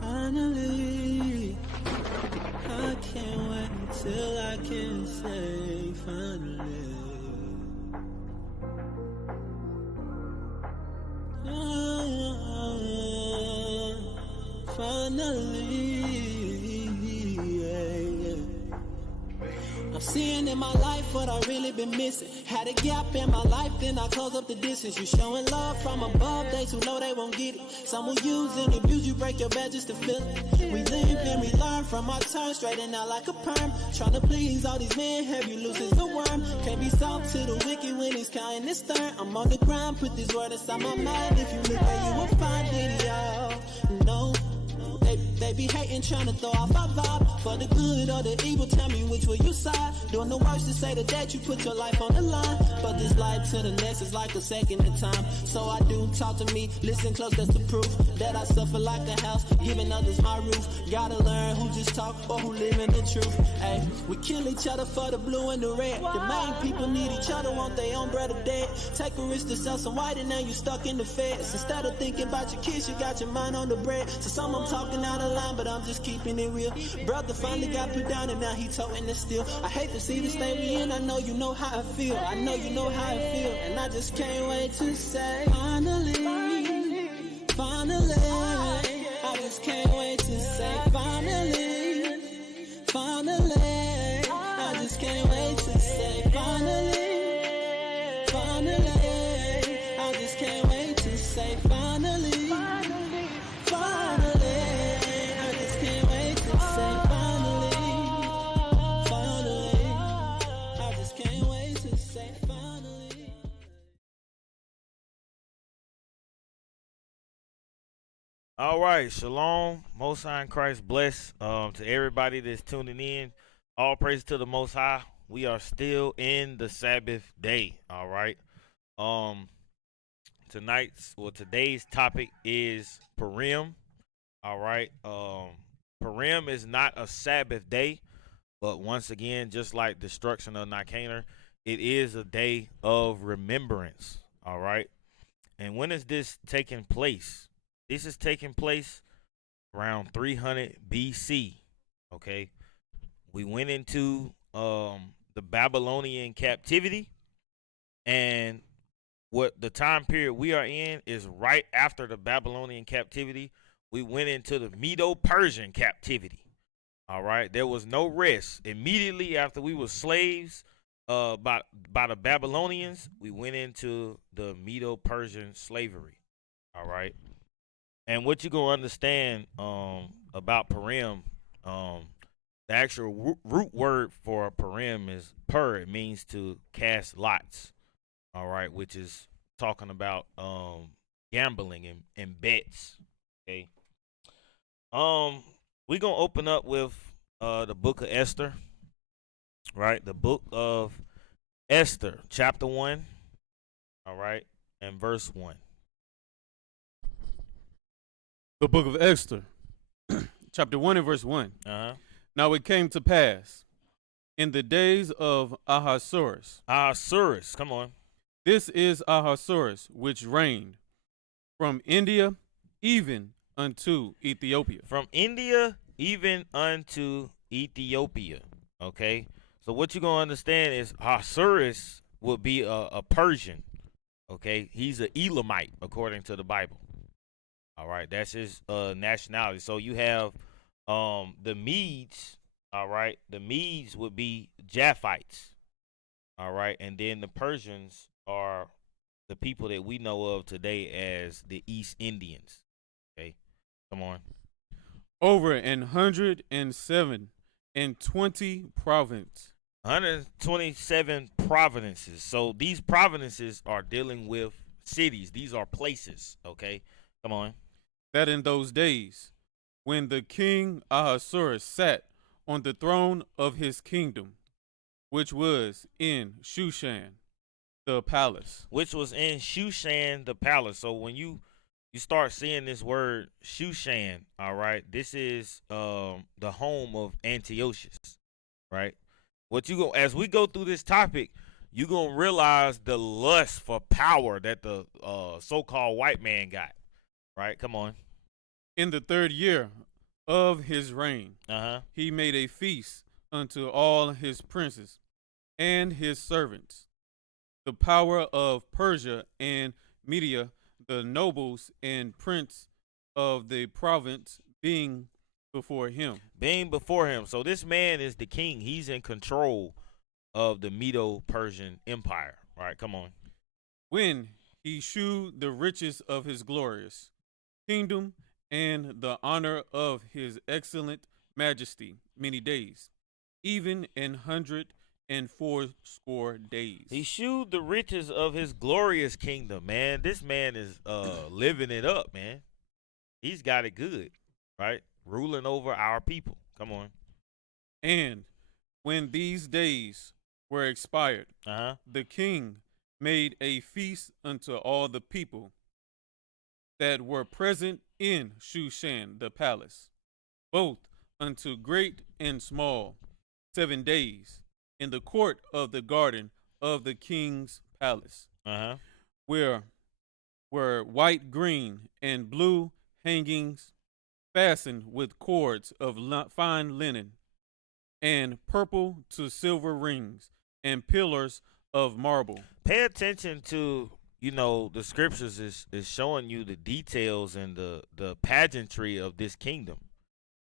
Finally, I can't wait till I can say finally. Finally, yeah, yeah. I'm seeing in my life what I really been missing. Had a gap in my life, then I close up the distance. You showing love from above, they who know they won't get it. Some will use and abuse you, break your bed just to feel it. We live and we learn from our turn, straighten out like a perm. Trying to please all these men, have you loose as a worm. Can't be soft to the wicked when he's counting his stern. I'm on the ground, put this word inside my mind. If you look at you will find it, y'all. No. They be hating, trying to throw off our vibe. For the good or the evil, tell me which way you side. Doing the worst to say the that you put your life on the line. But this life to the next is like a second in time. So I do, talk to me, listen close, that's the proof. That I suffer like a house, giving others my roof. Gotta learn who just talk or who live in the truth. Hey, we kill each other for the blue and the red. The main people need each other, want their own bread or dead. Take a risk to sell some white and now you stuck in the feds. Instead of thinking about your kids, you got your mind on the bread. So some I'm talking out of line, but I'm just keeping it real. Brother finally got put down and now he toting it still. I hate to see the state we in, I know you know how I feel. I know you know how I feel, and I just can't wait to say finally, finally. I just can't wait to say finally, finally. I just can't wait to say finally, finally. I just can't wait to say finally. All right, shalom, Most High in Christ bless to everybody that's tuning in. All praise to the Most High. We are still in the Sabbath day. All right. Today's topic is Purim. All right. Purim is not a Sabbath day, but once again, just like destruction of Nicanor, it is a day of remembrance. All right. And when is this taking place? This is taking place around 300 BC. Okay, we went into the Babylonian captivity, and what the time period we are in is right after the Babylonian captivity. We went into the Medo-Persian captivity. All right, there was no rest. Immediately after we were slaves by the Babylonians, we went into the Medo-Persian slavery. All right. And what you gonna understand about Purim, the actual root word for Purim is pur. It means to cast lots. All right, which is talking about gambling and bets. Okay. We gonna open up with the book of Esther. Right, the book of Esther, chapter 1. All right, and verse 1. The book of Esther, chapter 1 and verse 1. Now it came to pass in the days of Ahasuerus. Ahasuerus, come on. This is Ahasuerus, which reigned from India even unto Ethiopia. From India even unto Ethiopia. Okay. So what you're going to understand is Ahasuerus will be a Persian. Okay. He's an Elamite, according to the Bible. All right, that's his nationality. So you have the Medes. All right, the Medes would be Japhites. All right, and then the Persians are the people that we know of today as the East Indians. Okay, come on. Over 127 and 20 provinces. 127 provinces. So these provinces are dealing with cities. These are places. Okay, come on. That in those days, when the king Ahasuerus sat on the throne of his kingdom, which was in Shushan, the palace. Which was in Shushan, the palace. So when you start seeing this word Shushan, all right, this is the home of Antiochus, right? As we go through this topic, you're going to realize the lust for power that the so-called white man got, right? Come on. In the 3rd year of his reign, Uh-huh. he made a feast unto all his princes and his servants, the power of Persia and Media, the nobles and prince of the province being before him. Being before him. So this man is the king. He's in control of the Medo-Persian Empire. Right? Come on. When he shewed the riches of his glorious kingdom and the honor of his excellent majesty many days, even 180 days. He shewed the riches of his glorious kingdom, man. This man is living it up, man. He's got it good, right? Ruling over our people. Come on. And when these days were expired, Uh-huh. the king made a feast unto all the people that were present in Shushan the palace, both unto great and small, 7 days, in the court of the garden of the king's palace, Uh-huh. where were white, green, and blue hangings fastened with cords of fine linen, and purple to silver rings, and pillars of marble. Pay attention to, the scriptures is showing you the details and the pageantry of this kingdom,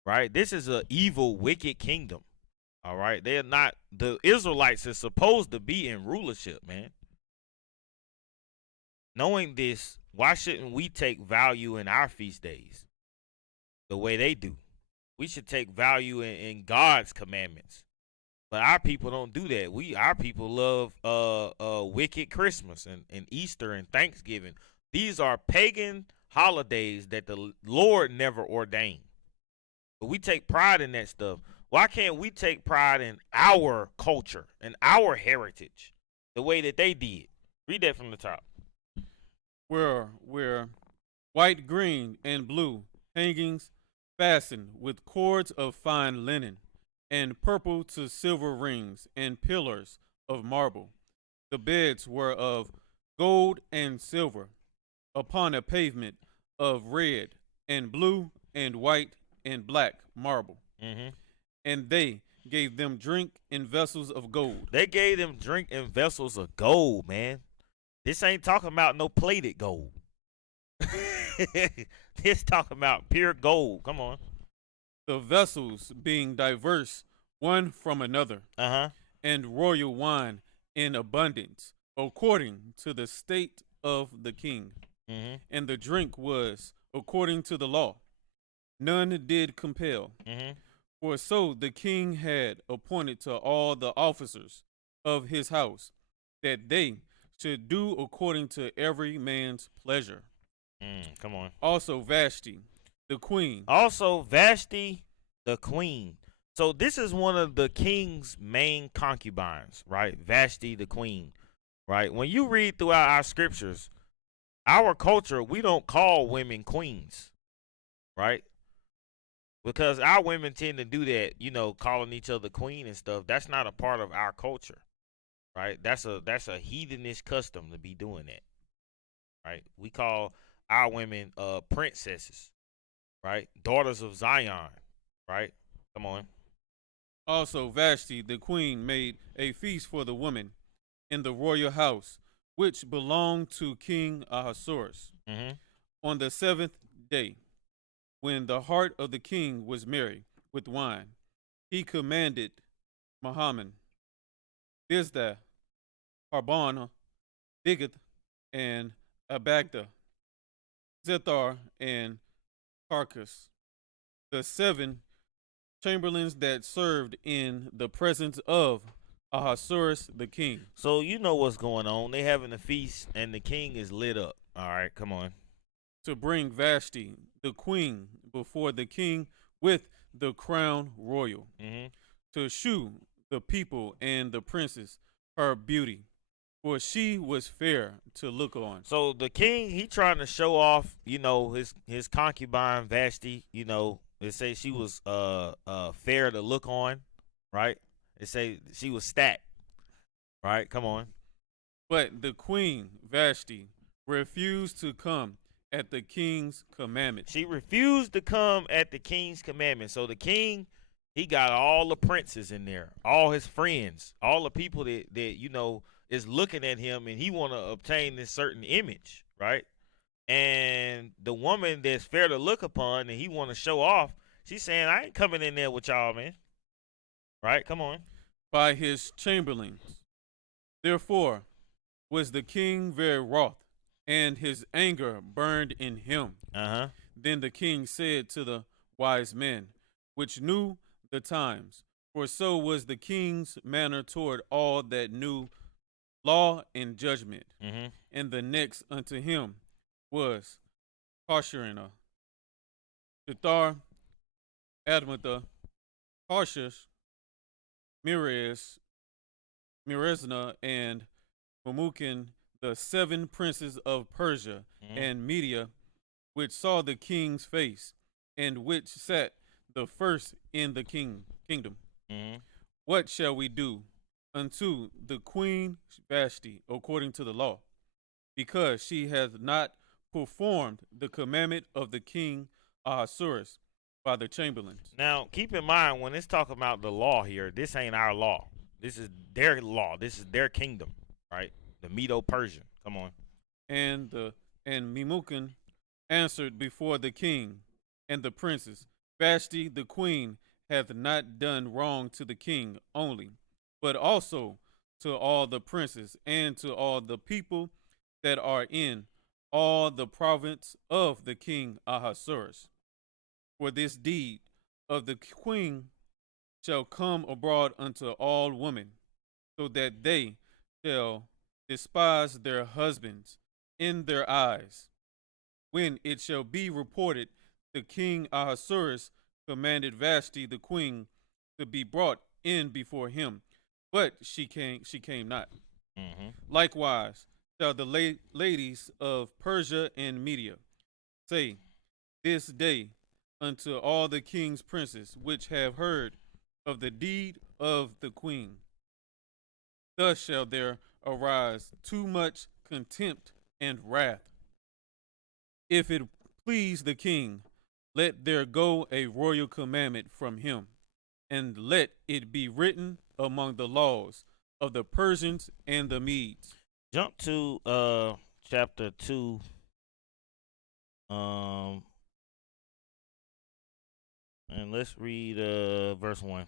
right? This is a evil, wicked kingdom. All right. They're not, the Israelites are supposed to be in rulership, man. Knowing this, why shouldn't we take value in our feast days the way they do? We should take value in God's commandments. But our people don't do that. Our people love wicked Christmas and Easter and Thanksgiving. These are pagan holidays that the Lord never ordained. But we take pride in that stuff. Why can't we take pride in our culture and our heritage the way that they did? Read that from the top. Where white, green, and blue hangings fastened with cords of fine linen, and purple to silver rings, and pillars of marble. The beds were of gold and silver, upon a pavement of red and blue and white and black marble. Mm-hmm. And they gave them drink in vessels of gold. They gave them drink in vessels of gold, man. This ain't talking about no plated gold. This talking about pure gold. Come on. The vessels being diverse one from another, Uh-huh. and royal wine in abundance, according to the state of the king. Mm-hmm. And the drink was according to the law. None did compel. Mm-hmm. For so the king had appointed to all the officers of his house, that they should do according to every man's pleasure. Come on. Also Vashti, the queen. Also Vashti, the queen. So this is one of the king's main concubines, right? Vashti, the queen, right? When you read throughout our scriptures, our culture, we don't call women queens, right? Because our women tend to do that, calling each other queen and stuff. That's not a part of our culture, right? That's a heathenish custom to be doing that, right? We call our women princesses, right? Daughters of Zion, right? Come on. Also Vashti, the queen, made a feast for the women in the royal house, which belonged to King Ahasuerus. Mm-hmm. On the 7th day, when the heart of the king was merry with wine, he commanded Mahaman, Biztha, Harbona, Bigith, and Abagtha, Zethar, and Carcass, the 7 chamberlains that served in the presence of Ahasuerus the king. So you know what's going on. They having a feast and the king is lit up. All right, come on. To bring Vashti, the queen, before the king with the crown royal, Mm-hmm. to shew the people and the princes her beauty, for she was fair to look on. So the king, he trying to show off, his concubine Vashti. They say she was fair to look on, right? They say she was stacked, right? Come on. But the queen Vashti refused to come at the king's commandment. She refused to come at the king's commandment. So the king, he got all the princes in there, all his friends, all the people that is looking at him, and he want to obtain this certain image, right? And the woman that's fair to look upon and he want to show off, she's saying, I ain't coming in there with y'all, man. Right? Come on. By his chamberlains. Therefore was the king very wroth, and his anger burned in him. Then the king said to the wise men, which knew the times, for so was the king's manner toward all that knew law and judgment. And the next unto him was Harsherina, Shethar, Admatha, Harshish, Mirazna, and Mamukin, the 7 princes of Persia and Media, which saw the king's face, and which sat the first in the kingdom. What shall we do unto the queen Vashti according to the law? Because she hath not performed the commandment of the king Ahasuerus by the chamberlains. Now, keep in mind, when it's talking about the law here, this ain't our law. This is their law. This is their kingdom, right? The Medo-Persian. Come on. And Memucan answered before the king and the princes, Vashti the queen hath not done wrong to the king only, but also to all the princes and to all the people that are in all the province of the king Ahasuerus. For this deed of the queen shall come abroad unto all women, so that they shall despise their husbands in their eyes. When it shall be reported, the king Ahasuerus commanded Vashti the queen to be brought in before him, but she came not. Likewise shall the ladies of Persia and Media say this day unto all the king's princes which have heard of the deed of the queen. Thus shall there arise too much contempt and wrath. If it please the king, let there go a royal commandment from him, and let it be written among the laws of the Persians and the Medes. Jump to chapter 2. And let's read verse 1.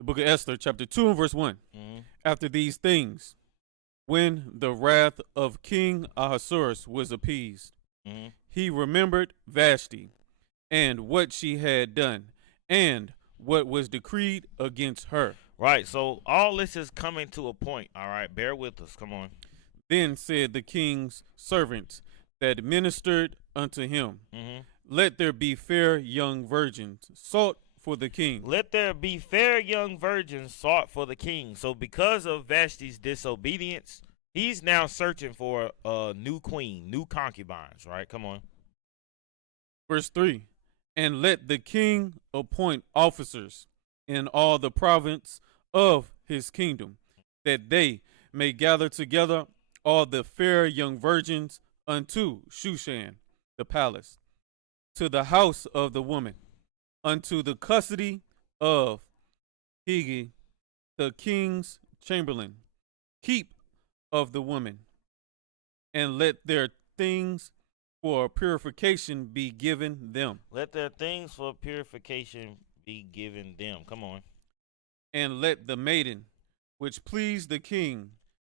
The book of Esther, chapter 2 and verse 1. After these things, when the wrath of King Ahasuerus was appeased, he remembered Vashti and what she had done and what was decreed against her. Right, so all this is coming to a point, all right? Bear with us, come on. Then said the king's servants that ministered unto him, let there be fair young virgins sought for the king. Let there be fair young virgins sought for the king. So because of Vashti's disobedience, he's now searching for a new queen, new concubines, right? Come on. Verse 3, and let the king appoint officers in all the province of his kingdom, that they may gather together all the fair young virgins unto Shushan, the palace, to the house of the woman, unto the custody of Higi, the king's chamberlain, keep of the woman, and let their things for purification be given them. Let their things for purification be given them. Come on. And let the maiden which pleased the king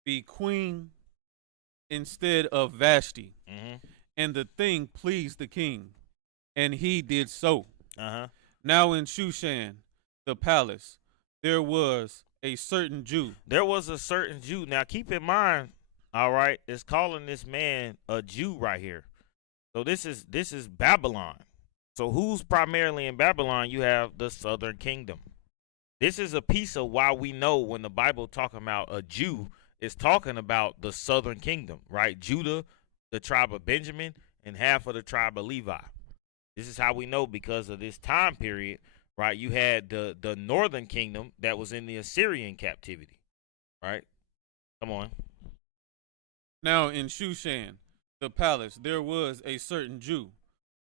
be queen instead of Vashti. And the thing pleased the king, and he did so. Now in Shushan, the palace, there was a certain Jew. There was a certain Jew. Now keep in mind, all right, it's calling this man a Jew right here. So this is Babylon. So who's primarily in Babylon? You have the southern kingdom. This is a piece of why we know when the Bible talking about a Jew, it's talking about the southern kingdom, right? Judah, the tribe of Benjamin, and half of the tribe of Levi. This is how we know, because of this time period, right? You had the northern kingdom that was in the Assyrian captivity, right? Come on. Now in Shushan, the palace there was a certain Jew,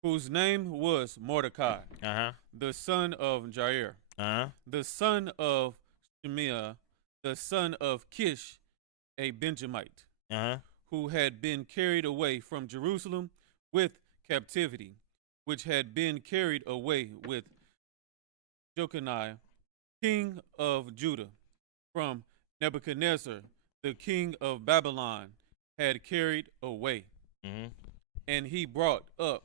whose name was Mordecai, Uh-huh. the son of Jair, Uh-huh. the son of Shemiah, the son of Kish, a Benjamite, Uh-huh. who had been carried away from Jerusalem with captivity, which had been carried away with Jeconiah, king of Judah, from Nebuchadnezzar, the king of Babylon, had carried away. Mm-hmm. And he brought up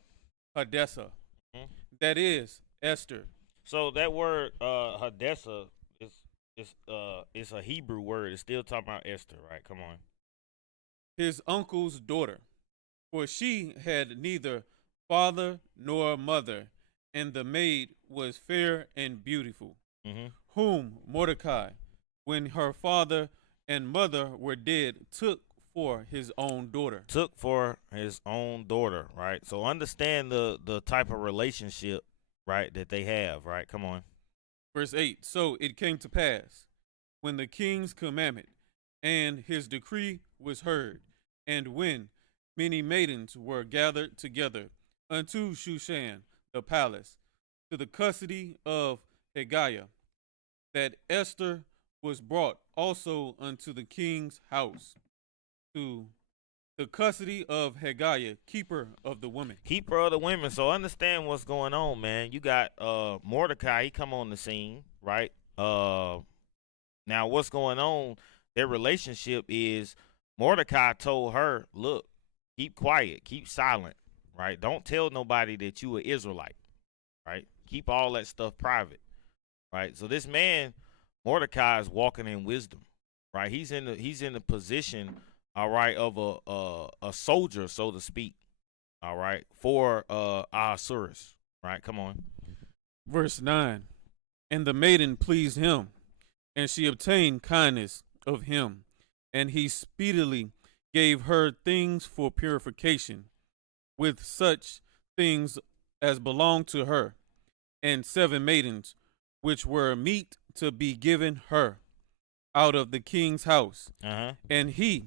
Hadassah, Mm-hmm. that is Esther, So that word Hadassah is a Hebrew word. It's still talking about Esther, right? Come on. his uncle's daughter, for she had neither father nor mother, and the maid was fair and beautiful, Mm-hmm. whom Mordecai, when her father and mother were dead, took for his own daughter. Took for his own daughter, right? So understand the type of relationship, right, that they have, right? Come on. Verse 8. So it came to pass, when the king's commandment and his decree was heard, and when many maidens were gathered together unto Shushan the palace, to the custody of Hegiah, that Esther was brought also unto the king's house, to the custody of Hegiah, keeper of the women. Keeper of the women. So understand what's going on, man. You got Mordecai, he come on the scene, right? Now what's going on? Their relationship is Mordecai told her, look, keep quiet, keep silent, right? Don't tell nobody that you are Israelite, right? Keep all that stuff private, right? So this man, Mordecai, is walking in wisdom, right? He's in the position, all right, of a soldier, so to speak, all right, for Ahasuerus, right? Come on. Verse 9. And the maiden pleased him, and she obtained kindness of him, and he speedily gave her things for purification, with such things as belonged to her, and 7 maidens, which were meet to be given her out of the king's house. Uh-huh. And he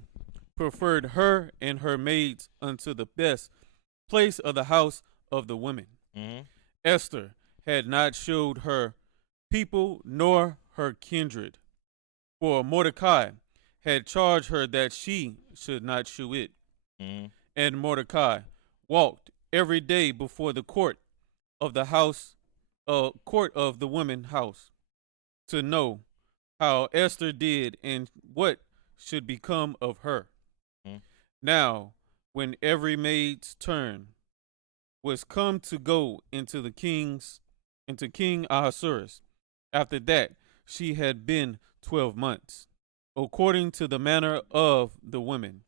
preferred her and her maids unto the best place of the house of the women. Mm-hmm. Esther had not showed her people nor her kindred, for Mordecai had charged her that she should not shew it. Mm-hmm. And Mordecai walked every day before the court of the house, court of the women house, to know how Esther did and what should become of her. Mm-hmm. Now, when every maid's turn was come to go into King Ahasuerus, after that she had been 12 months, according to the manner of the women.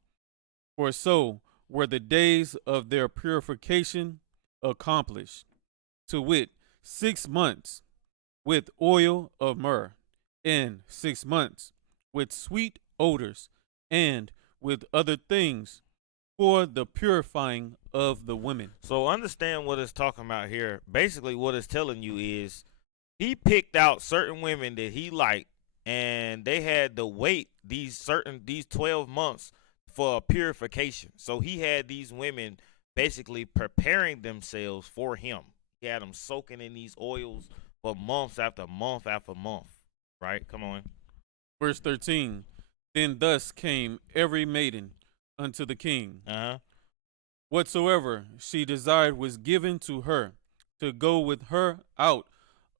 For so were the days of their purification accomplished, to wit, 6 months with oil of myrrh, and 6 months with sweet odors, and with other things for the purifying of the women. So understand what it's talking about here. Basically, what it's telling you is he picked out certain women that he liked, and they had to wait these 12 months for a purification. So he had these women basically preparing themselves for him. He had them soaking in these oils for months after month after month. Right? Come on. Verse 13. Then thus came every maiden unto the king. Uh-huh. Whatsoever she desired was given to her, to go with her out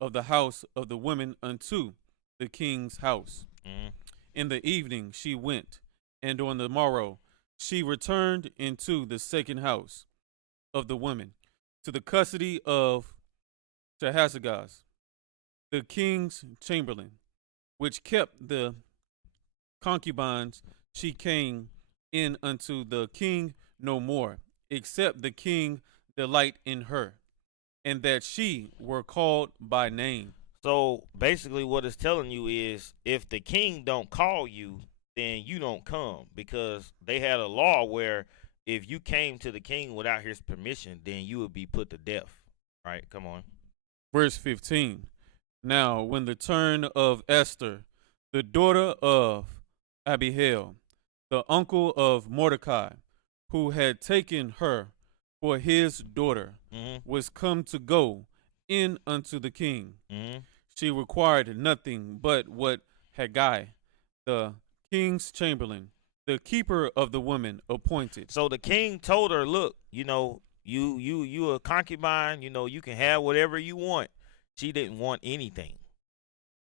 of the house of the women unto the king's house. Mm-hmm. In the evening she went, and on the morrow she returned into the second house of the women, to the custody of Jehazagas, the king's chamberlain, which kept the concubines. She came in unto the king no more, except the king delight in her, and that she were called by name. So basically what it's telling you is if the king don't call you, then you don't come, because they had a law where if you came to the king without his permission, then you would be put to death. Right? Come on. Verse 15. Now when the turn of Esther, the daughter of Abihail, the uncle of Mordecai, who had taken her for his daughter, was come to go in unto the king. She required nothing but what Haggai, the king's chamberlain, the keeper of the woman, appointed. So the king told her, look, you a concubine, you can have whatever you want. She didn't want anything.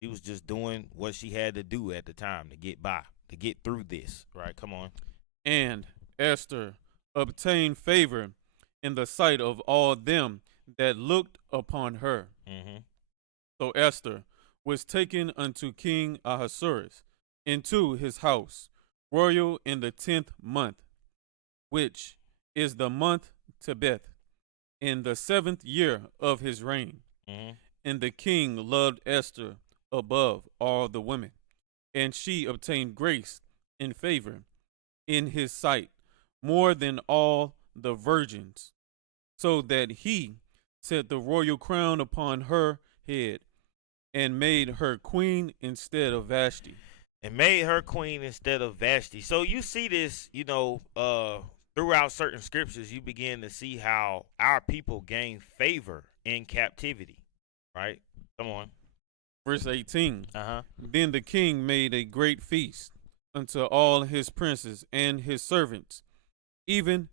She was just doing what she had to do at the time to get by, to get through this, right? Come on. And Esther obtained favor in the sight of all them that looked upon her. So Esther was taken unto King Ahasuerus into his house, royal in the 10th month, which is the month Tebeth, in the 7th year of his reign. And the king loved Esther above all the women, and she obtained grace and favor in his sight more than all the virgins, so that he set the royal crown upon her head and made her queen instead of Vashti. So you see this, throughout certain scriptures, you begin to see how our people gain favor in captivity, right? Come on. Verse 18. Then the king made a great feast unto all his princes and his servants, even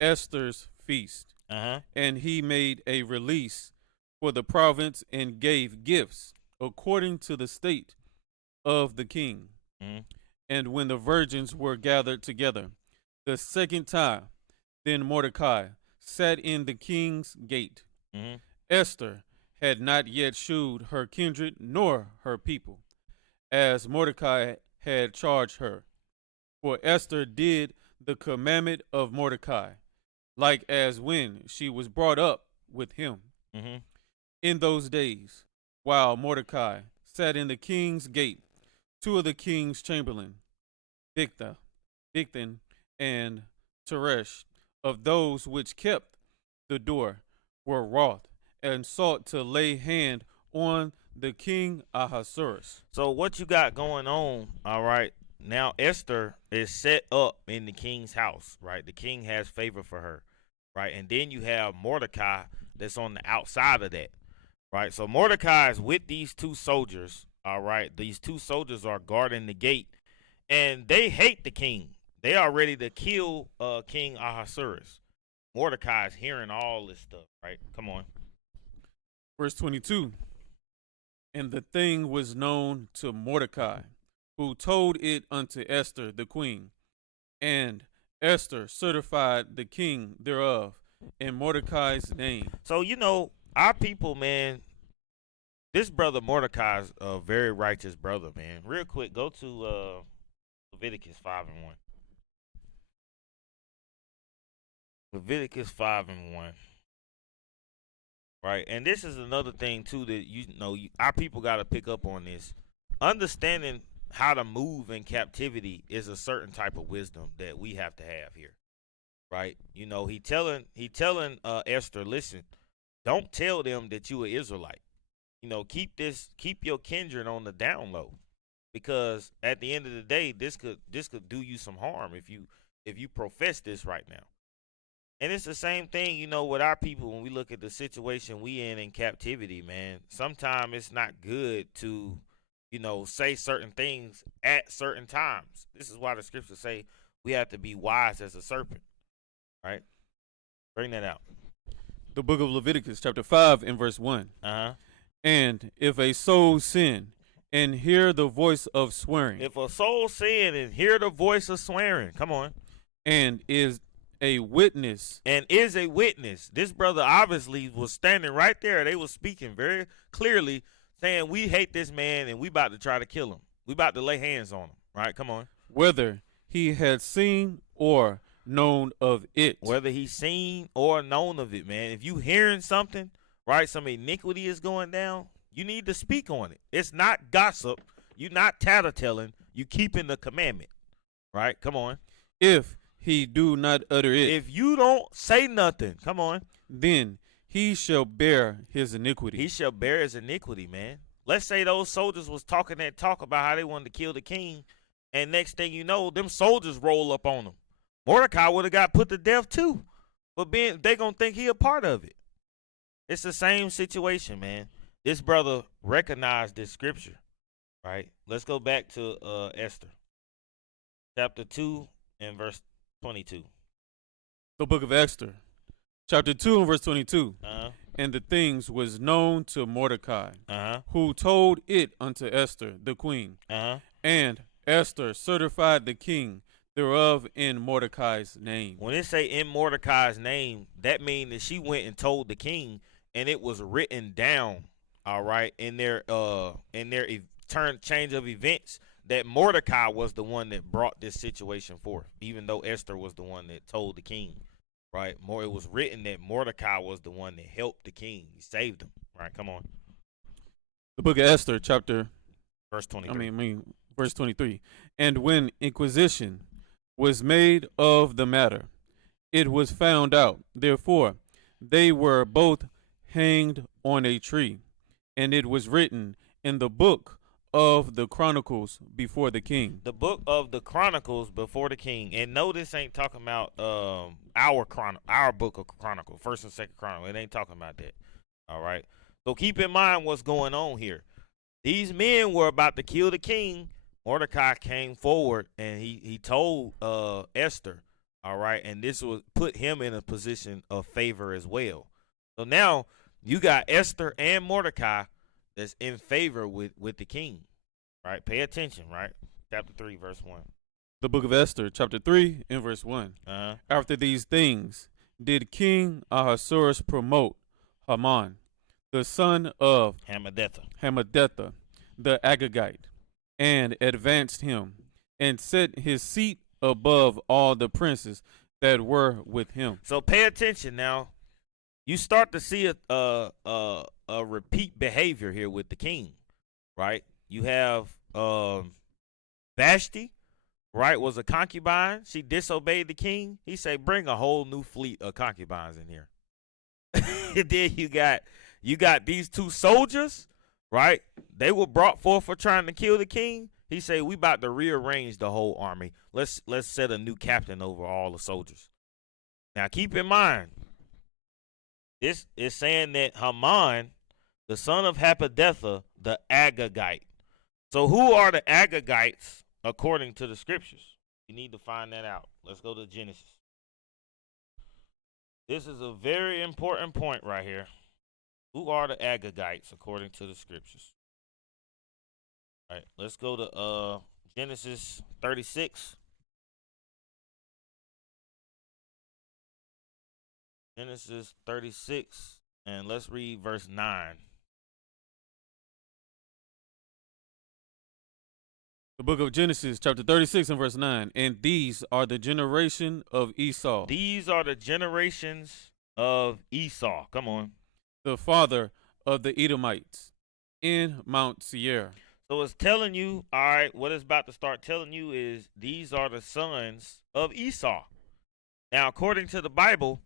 Esther's feast. And he made a release for the province and gave gifts according to the state of the king. And when the virgins were gathered together the second time, then Mordecai sat in the king's gate. Esther had not yet shewed her kindred nor her people, as Mordecai had charged her. For Esther did the commandment of Mordecai, like as when she was brought up with him. In those days, while Mordecai sat in the king's gate, two of the king's chamberlain, Bigthan and Teresh, of those which kept the door, were wroth and sought to lay hand on the king Ahasuerus. So what you got going on, all right, now Esther is set up in the king's house, right? The king has favor for her, right? And then you have Mordecai that's on the outside of that, right? So Mordecai is with these two soldiers, all right? These two soldiers are guarding the gate, and they hate the king. They are ready to kill King Ahasuerus. Mordecai is hearing all this stuff, right? Come on. Verse 22. And the thing was known to Mordecai, who told it unto Esther the queen. And Esther certified the king thereof in Mordecai's name. So, our people, man, this brother Mordecai is a very righteous brother, man. Real quick, go to Leviticus 5:1. Leviticus 5:1. Right, and this is another thing too that our people got to pick up on this. Understanding how to move in captivity is a certain type of wisdom that we have to have here, right? He telling Esther, listen, don't tell them that you are Israelite. Keep your kindred on the down low, because at the end of the day, this could do you some harm if you profess this right now. And it's the same thing, with our people when we look at the situation we in captivity, man. Sometimes it's not good to, say certain things at certain times. This is why the scriptures say we have to be wise as a serpent, right? Bring that out. The book of Leviticus, chapter 5 and verse 1. And if a soul sin and hear the voice of swearing. If a soul sin and hear the voice of swearing, come on. And is a witness. This brother obviously was standing right there. They were speaking very clearly, saying we hate this man and we about to try to kill him. We about to lay hands on him. Right? Come on. Whether he had seen or known of it. Whether he's seen or known of it, man. If you hearing something, right, some iniquity is going down, you need to speak on it. It's not gossip. You're not tattletelling. You keeping the commandment. Right? Come on. If he do not utter it. If you don't say nothing, come on. Then he shall bear his iniquity. He shall bear his iniquity, man. Let's say those soldiers was talking that talk about how they wanted to kill the king, and next thing you know, them soldiers roll up on them. Mordecai would have got put to death too. But they gonna think he a part of it. It's the same situation, man. This brother recognized this scripture, right? Let's go back to Esther, chapter 2 and verse 22. The book of Esther, chapter 2 and verse 22. Uh-huh. And the things was known to Mordecai, Uh-huh. who told it unto Esther, the queen. Uh-huh. And Esther certified the king thereof in Mordecai's name. When it say in Mordecai's name, that means that she went and told the king, and it was written down, all right, in their change of events, that Mordecai was the one that brought this situation forth, even though Esther was the one that told the king, right? It was written that Mordecai was the one that helped the king. He saved him, right? Come on. The book of Esther, chapter Verse 23. Verse 23. And when inquisition was made of the matter, it was found out. Therefore, they were both hanged on a tree, and it was written in the book of the Chronicles before the king. The book of the Chronicles before the king. And no, this ain't talking about our book of Chronicles, First and Second Chronicle. It ain't talking about that. All right. So keep in mind what's going on here. These men were about to kill the king. Mordecai came forward and he told Esther, all right, and this was put him in a position of favor as well. So now you got Esther and Mordecai that's in favor with the king, right? Pay attention, right? Chapter 3, verse 1. The book of Esther, chapter 3 and verse 1. Uh-huh. After these things did King Ahasuerus promote Haman, the son of Hammedatha, the Agagite, and advanced him, and set his seat above all the princes that were with him. So pay attention now. You start to see a repeat behavior here with the king, right? You have Vashti, right, was a concubine. She disobeyed the king. He said, bring a whole new fleet of concubines in here. And then you got these two soldiers, right? They were brought forth for trying to kill the king. He said, we about to rearrange the whole army. Let's set a new captain over all the soldiers. Now keep in mind, this is saying that Haman, the son of Hammedatha, the Agagite. So who are the Agagites according to the scriptures? You need to find that out. Let's go to Genesis. This is a very important point right here. Who are the Agagites according to the scriptures? All right, let's go to Genesis 36. Genesis 36, and let's read verse 9. The book of Genesis, chapter 36 and verse 9. And these are the generation of Esau. These are the generations of Esau. Come on. The father of the Edomites in Mount Seir. So it's telling you, all right, what it's about to start telling you is these are the sons of Esau. Now, according to the Bible,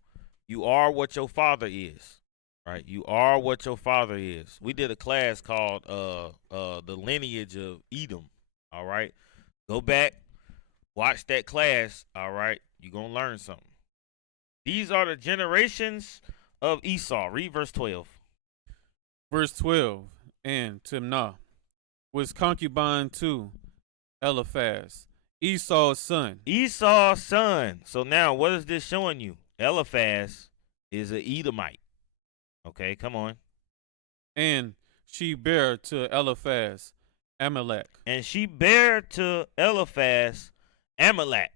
you are what your father is, right? You are what your father is. We did a class called the lineage of Edom, all right? Go back, watch that class, all right? You're going to learn something. These are the generations of Esau. Read verse 12. Verse 12, and Timnah was concubine to Eliphaz, Esau's son. Esau's son. So now what is this showing you? Eliphaz is an Edomite. Okay, come on. And she bare to Eliphaz Amalek. And she bare to Eliphaz Amalek.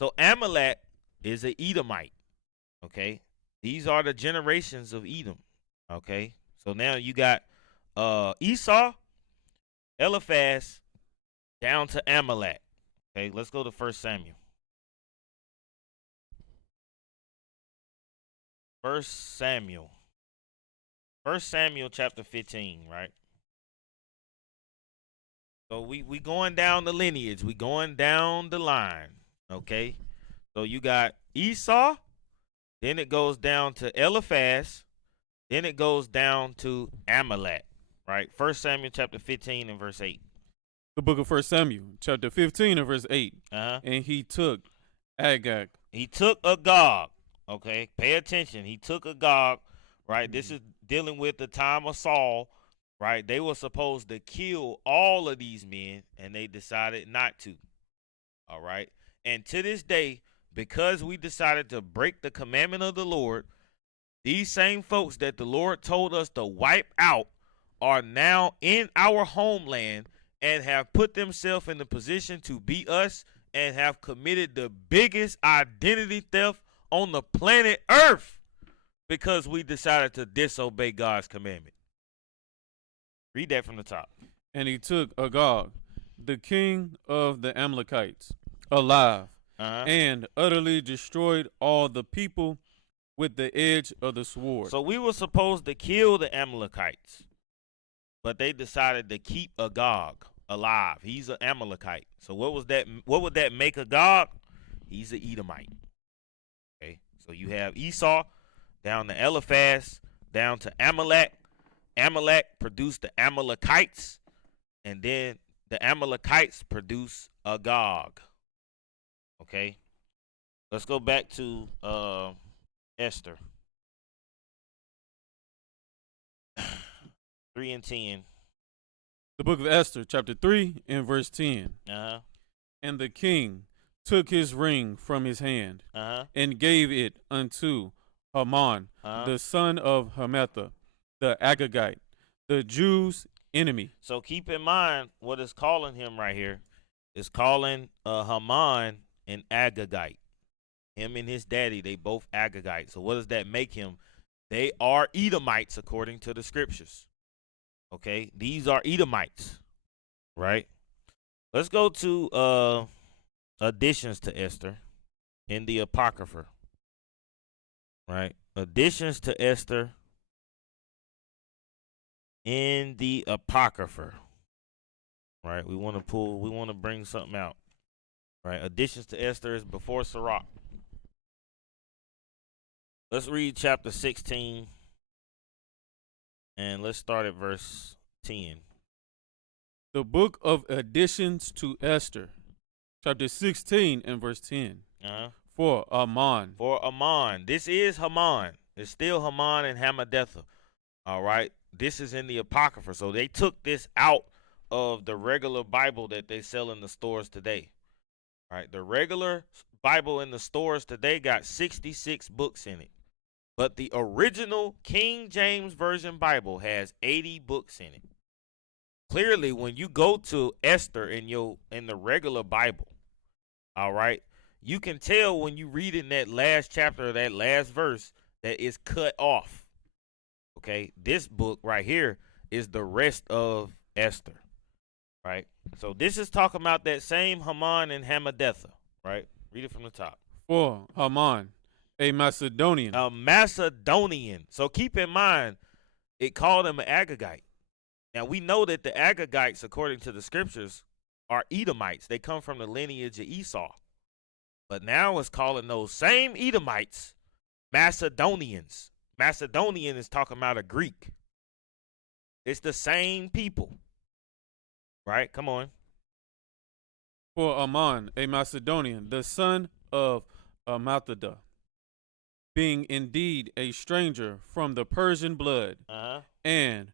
So Amalek is an Edomite. Okay, these are the generations of Edom. Okay, so now you got Esau, Eliphaz, down to Amalek. Okay, let's go to 1 Samuel. 1 Samuel. 1 Samuel chapter 15, right? So we going down the lineage. We going down the line. Okay? So you got Esau, then it goes down to Eliphaz, then it goes down to Amalek, right? 1 Samuel chapter 15 and verse 8. The book of 1 Samuel, chapter 15 and verse 8. Uh-huh. And he took Agag. He took Agag. Okay, pay attention. He took Agag. Right. This is dealing with the time of Saul. Right. They were supposed to kill all of these men, and they decided not to. All right. And to this day, because we decided to break the commandment of the Lord, these same folks that the Lord told us to wipe out are now in our homeland and have put themselves in the position to be us and have committed the biggest identity theft on the planet Earth because we decided to disobey God's commandment. Read that from the top. And he took Agag, the king of the Amalekites, alive, and utterly destroyed all the people with the edge of the sword. So we were supposed to kill the Amalekites, but they decided to keep Agag alive. He's an Amalekite. So what was that? What would that make Agag? He's an Edomite. Okay, so you have Esau down to Eliphaz, down to Amalek. Amalek produced the Amalekites, and then the Amalekites produce Agag. Okay, let's go back to Esther 3 and 10. The book of Esther, chapter 3 and verse 10. And the king took his ring from his hand and gave it unto Haman, the son of Hammedatha, the Agagite, the Jews' enemy. So keep in mind what it's calling him right here. It's calling Haman an Agagite. Him and his daddy, they both Agagite. So what does that make him? They are Edomites according to the scriptures. Okay, these are Edomites, right? Let's go to additions to Esther in the Apocrypha, right? Additions to Esther in the Apocrypha, right? We want to bring something out, right? Additions to Esther is before Sirach. Let's read chapter 16, and let's start at verse 10. The book of additions to Esther, chapter 16 and verse 10. For Haman. For Haman. This is Haman. It's still Haman and Hammedatha. All right. This is in the Apocrypha. So they took this out of the regular Bible that they sell in the stores today. All right. The regular Bible in the stores today got 66 books in it. But the original King James Version Bible has 80 books in it. Clearly, when you go to Esther in the regular Bible, all right, you can tell when you read in that last chapter or that last verse that it's cut off. Okay, this book right here is the rest of Esther, right? So this is talking about that same Haman and Hammedatha, right? Read it from the top. For Haman, a Macedonian. A Macedonian. So keep in mind, it called him an Agagite. Now we know that the Agagites, according to the scriptures, are Edomites. They come from the lineage of Esau. But now it's calling those same Edomites Macedonians. Macedonian is talking about a Greek. It's the same people. Right? Come on. For Haman, a Macedonian, the son of Hammedatha, being indeed a stranger from the Persian blood, and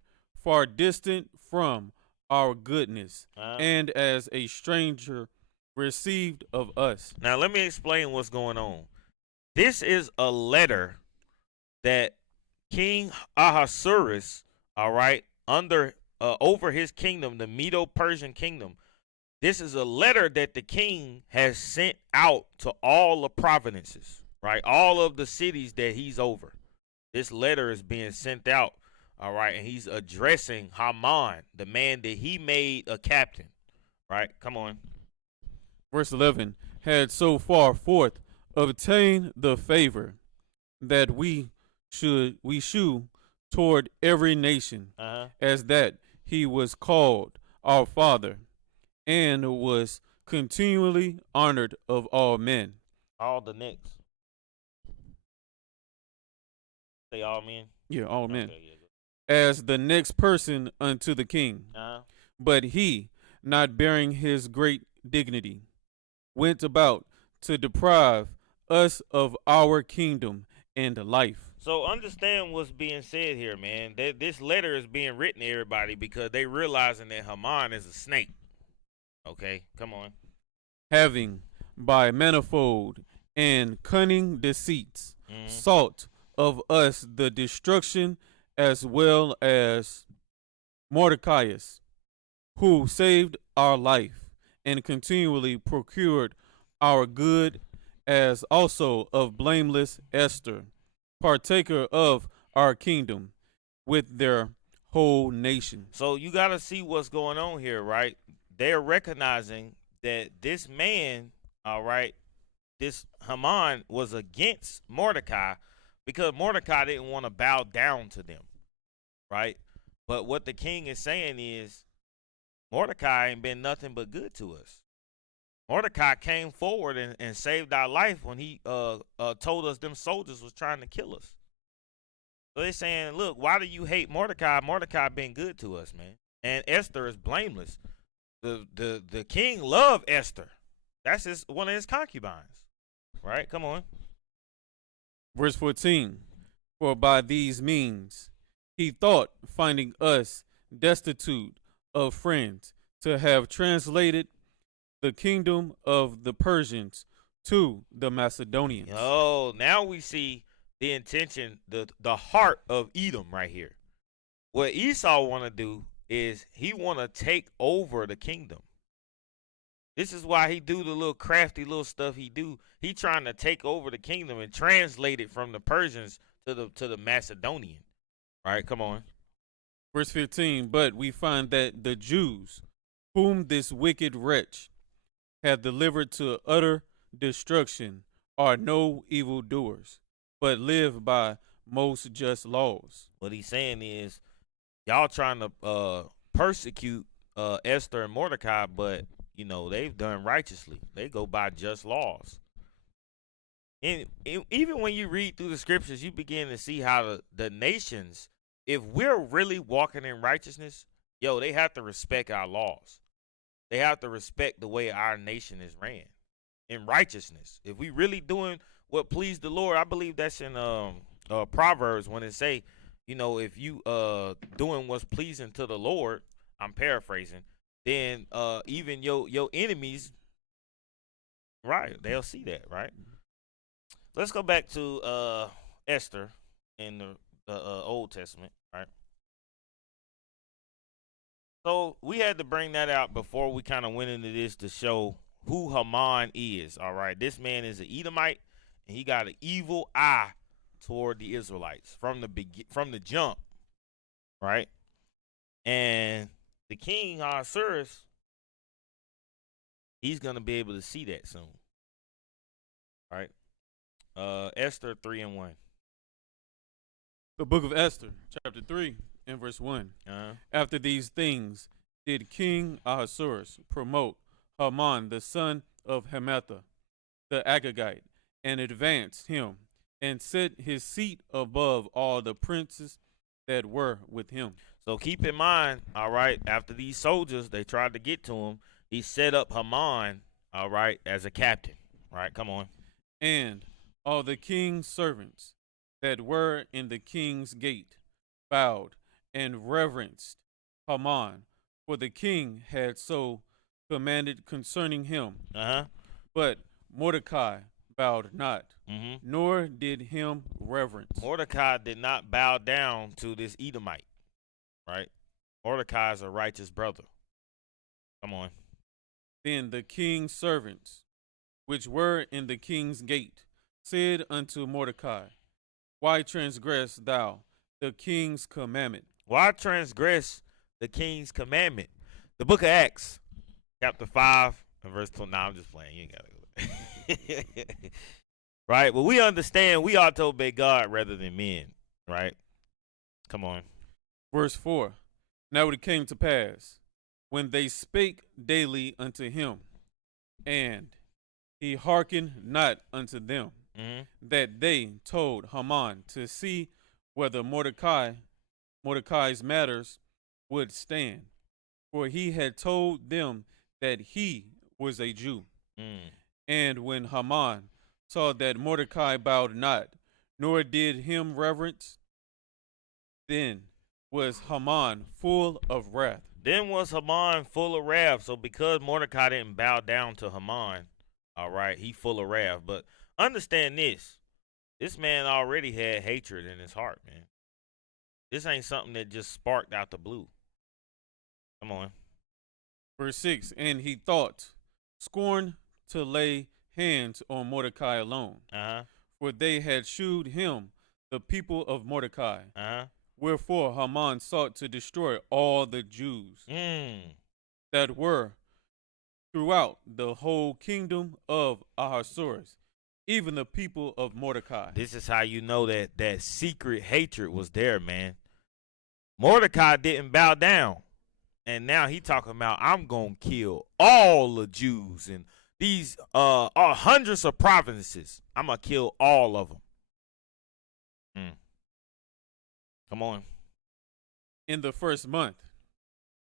far distant from our goodness, and as a stranger received of us. Now let me explain what's going on. This is a letter that King Ahasuerus, all right, over his kingdom, the Medo-Persian kingdom. This is a letter that the king has sent out to all the provinces, right? All of the cities that he's over. This letter is being sent out, all right, and he's addressing Haman, the man that he made a captain, right? Come on. Verse 11, had so far forth obtained the favor that we shew toward every nation, as that he was called our father, and was continually honored of all men. All the next. Say all men? Yeah, all men. Okay, yeah. As the next person unto the king. But he, not bearing his great dignity, went about to deprive us of our kingdom and life. So understand what's being said here, man. This letter is being written to everybody because they realizing that Haman is a snake. Okay, come on. Having by manifold and cunning deceits Mm-hmm. sought of us the destruction, as well as Mordecaius, who saved our life and continually procured our good, as also of blameless Esther, partaker of our kingdom, with their whole nation. So you got to see what's going on here, right? They're recognizing that this man, all right, this Haman was against Mordecai because Mordecai didn't want to bow down to them, right? But what the king is saying is Mordecai ain't been nothing but good to us. Mordecai came forward and saved our life when he told us them soldiers was trying to kill us. So they're saying, look, why do you hate Mordecai? Mordecai been good to us, man. And Esther is blameless. The king loved Esther. That's one of his concubines. Right? Come on. Verse 14, for by these means he thought, finding us destitute of friends, to have translated the kingdom of the Persians to the Macedonians. Oh, now we see the intention, the heart of Edom right here. What Esau want to do is he want to take over the kingdom. This is why he do the little crafty little stuff he do. He trying to take over the kingdom and translate it from the Persians to the Macedonian. All right, come on. Verse 15, but we find that the Jews, whom this wicked wretch hath delivered to utter destruction, are no evildoers, but live by most just laws. What he's saying is, y'all trying to persecute Esther and Mordecai, but you know they've done righteously. They go by just laws. And even when you read through the scriptures, you begin to see how the nations, if we're really walking in righteousness, they have to respect our laws. They have to respect the way our nation is ran in righteousness. If we really doing what pleased the Lord, I believe that's in Proverbs when it say, if you doing what's pleasing to the Lord, I'm paraphrasing, then even your enemies, right, they'll see that, right? Let's go back to Esther in the Old Testament, right? So we had to bring that out before we kind of went into this to show who Haman is, all right? This man is an Edomite, and he got an evil eye toward the Israelites from the jump, right? And the king Ahasuerus, he's gonna be able to see that soon, right? Esther 3:1. The book of Esther, chapter 3, and verse 1. After these things did King Ahasuerus promote Haman the son of Hammedatha, the Agagite, and advanced him, and set his seat above all the princes that were with him. So keep in mind, all right, after these soldiers, they tried to get to him, he set up Haman, all right, as a captain. All right, come on. And all the king's servants that were in the king's gate bowed and reverenced Haman, for the king had so commanded concerning him. But Mordecai bowed not, nor did him reverence. Mordecai did not bow down to this Edomite, right? Mordecai is a righteous brother. Come on. Then the king's servants, which were in the king's gate, said unto Mordecai, why transgress thou the king's commandment? Why transgress the king's commandment? The book of Acts, chapter 5, and verse 12. Nah, I'm just playing. You ain't got to go. Right? Well, we understand we ought to obey God rather than men, right? Come on. Verse 4. Now it came to pass, when they spake daily unto him, and he hearkened not unto them, that they told Haman to see whether Mordecai's matters would stand, for he had told them that he was a Jew. And when Haman saw that Mordecai bowed not, nor did him reverence, then was Haman full of wrath. Then was Haman full of wrath. So because Mordecai didn't bow down to Haman, all right, he full of wrath. But understand this. This man already had hatred in his heart, man. This ain't something that just sparked out the blue. Come on. Verse 6, and he thought, scorn to lay hands on Mordecai alone, Uh-huh. for they had shewed him the people of Mordecai. Uh-huh. Wherefore Haman sought to destroy all the Jews that were throughout the whole kingdom of Ahasuerus, even the people of Mordecai. This is how you know that secret hatred was there, man. Mordecai didn't bow down. And now he talking about, I'm going to kill all the Jews and these hundreds of provinces. I'm going to kill all of them. Come on. In the first month,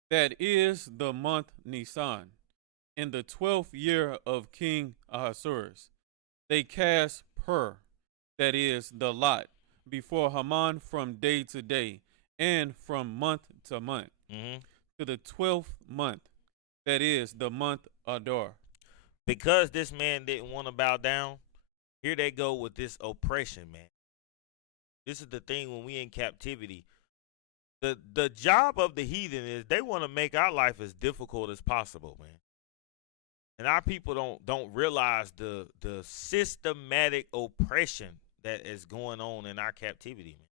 that is the month Nisan, in the 12th year of King Ahasuerus, they cast pur, that is the lot, before Haman from day to day and from month to month, to the 12th month, that is the month Adar. Because this man didn't want to bow down, here they go with this oppression, man. This is the thing when we in captivity. The job of the heathen is they want to make our life as difficult as possible, man. And our people don't realize the systematic oppression that is going on in our captivity, man.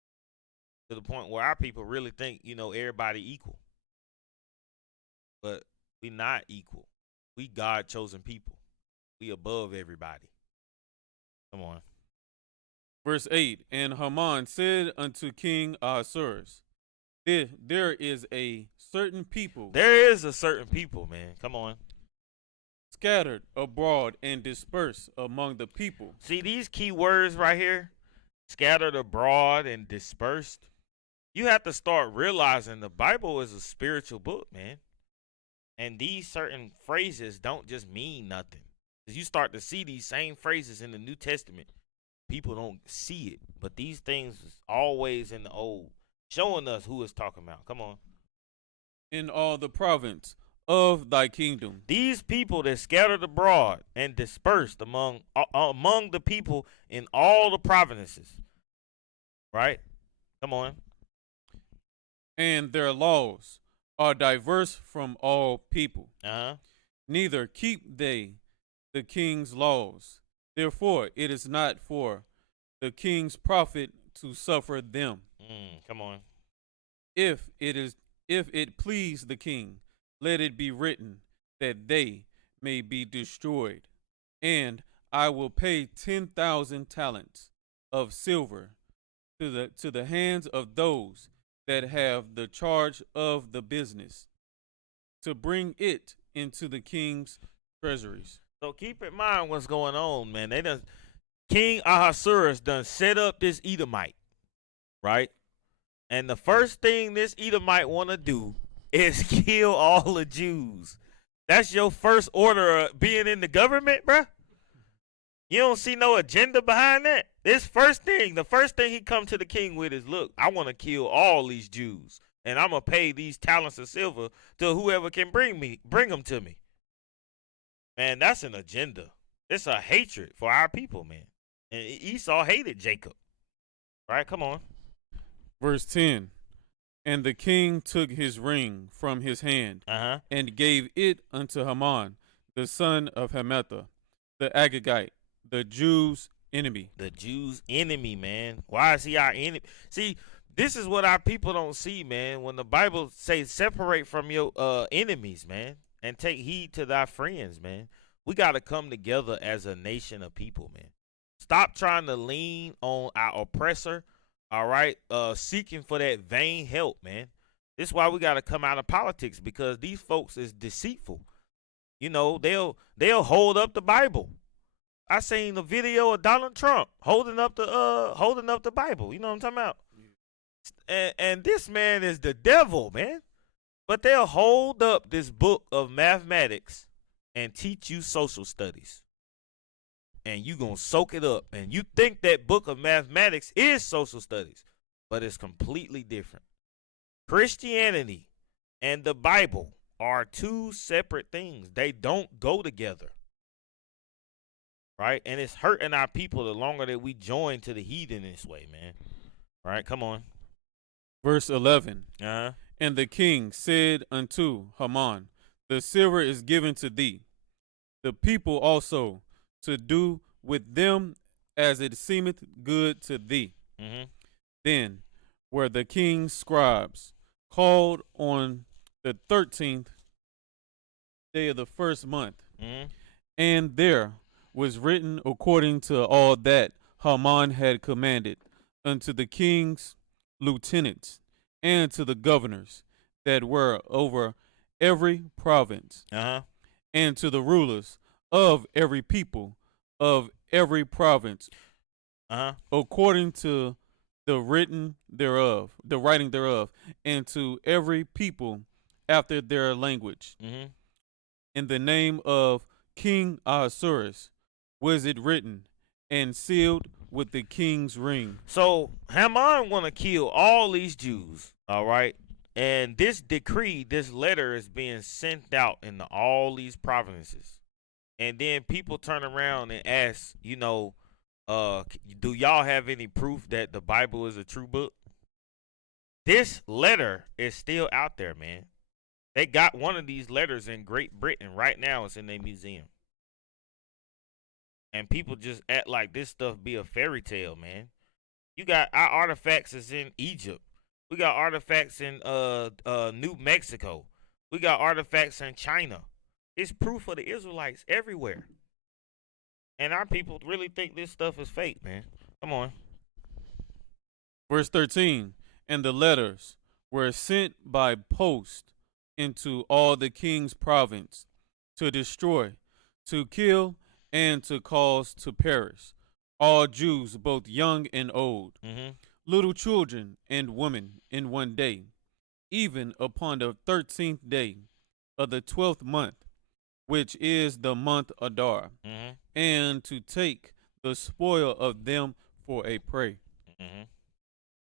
To the point where our people really think, everybody equal. But we not equal. We God chosen people. We above everybody. Come on. Verse 8, and Haman said unto King Ahasuerus, there is a certain people. There is a certain people, man. Come on. Scattered abroad and dispersed among the people. See these key words right here? Scattered abroad and dispersed. You have to start realizing the Bible is a spiritual book, man. And these certain phrases don't just mean nothing. Because you start to see these same phrases in the New Testament. People don't see it. But these things is always in the Old, showing us who it's talking about. Come on. In all the province of thy kingdom. These people that scattered abroad and dispersed among the people in all the provinces. Right? Come on. And their laws are diverse from all people. Neither keep they the king's laws. Therefore, it is not for the king's profit to suffer them. Come on. If it please the king, let it be written that they may be destroyed. And I will pay 10,000 talents of silver to the hands of those that have the charge of the business, to bring it into the king's treasuries. So keep in mind what's going on, man. King Ahasuerus done set up this Edomite, right? And the first thing this Edomite want to do is kill all the Jews. That's your first order of being in the government, bruh? You don't see no agenda behind that? The first thing he come to the king with is, look, I want to kill all these Jews, and I'm going to pay these talents of silver to whoever can bring them to me. Man, that's an agenda. It's a hatred for our people, man. And Esau hated Jacob. Right? Come on. Verse 10, and the king took his ring from his hand and gave it unto Haman, the son of Hammedatha, the Agagite, the Jews' enemy. The Jews' enemy, man. Why is he our enemy? See, this is what our people don't see, man. When the Bible says separate from your enemies, man, and take heed to thy friends, man. We got to come together as a nation of people, man. Stop trying to lean on our oppressor, all right, seeking for that vain help, man. This is why we got to come out of politics, because these folks is deceitful. They'll hold up the Bible. I seen the video of Donald Trump holding up the Bible. You know what I'm talking about? And this man is the devil, man. But they'll hold up this book of mathematics and teach you social studies. and you gonna soak it up. And you think that book of mathematics is social studies, but it's completely different. Christianity and the Bible are two separate things. They don't go together. Right? And it's hurting our people the longer that we join to the heathen this way, man. Right? Come on. Verse 11. Uh-huh. And the king said unto Haman, the silver is given to thee, the people also, to do with them as it seemeth good to thee. Mm-hmm. Then were the king's scribes called on the 13th day of the first month, Mm-hmm. and there was written according to all that Haman had commanded unto the king's lieutenants and to the governors that were over every province, Uh-huh. and to the rulers of every people of every province, Uh-huh. according to the writing thereof, and to every people after their language. Mm-hmm. In the name of King Ahasuerus was it written and sealed with the king's ring. So Haman want to kill all these Jews, all right? And this decree, this letter is being sent out into all these provinces. And then people turn around and ask, do y'all have any proof that the Bible is a true book? This letter is still out there, man. They got one of these letters in Great Britain right now. It's in their museum. And people just act like this stuff be a fairy tale, man. You got our artifacts is in Egypt. We got artifacts in New Mexico. We got artifacts in China. It's proof of the Israelites everywhere. And our people really think this stuff is fake, man. Come on. Verse 13. And the letters were sent by post into all the king's province to destroy, to kill, and to cause to perish all Jews, both young and old, little children and women, in one day, even upon the 13th day of the 12th month, which is the month Adar, and to take the spoil of them for a prey.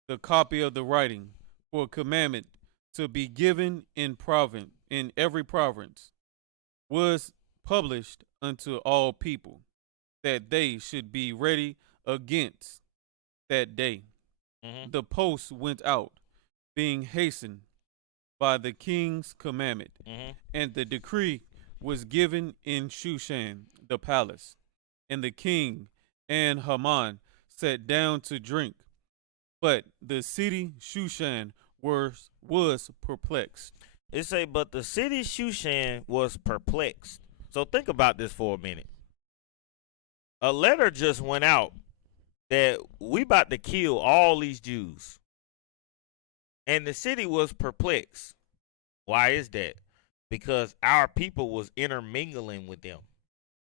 The copy of the writing for commandment to be given in every province was published unto all people, that they should be ready against that day. The post went out, being hastened by the king's commandment, and the decree was given in Shushan the palace. And the king and Haman sat down to drink, but the city Shushan was perplexed. It say, but the city Shushan was perplexed. So think about this for a minute. A letter just went out that we about to kill all these Jews. And the city was perplexed. Why is that? Because our people was intermingling with them.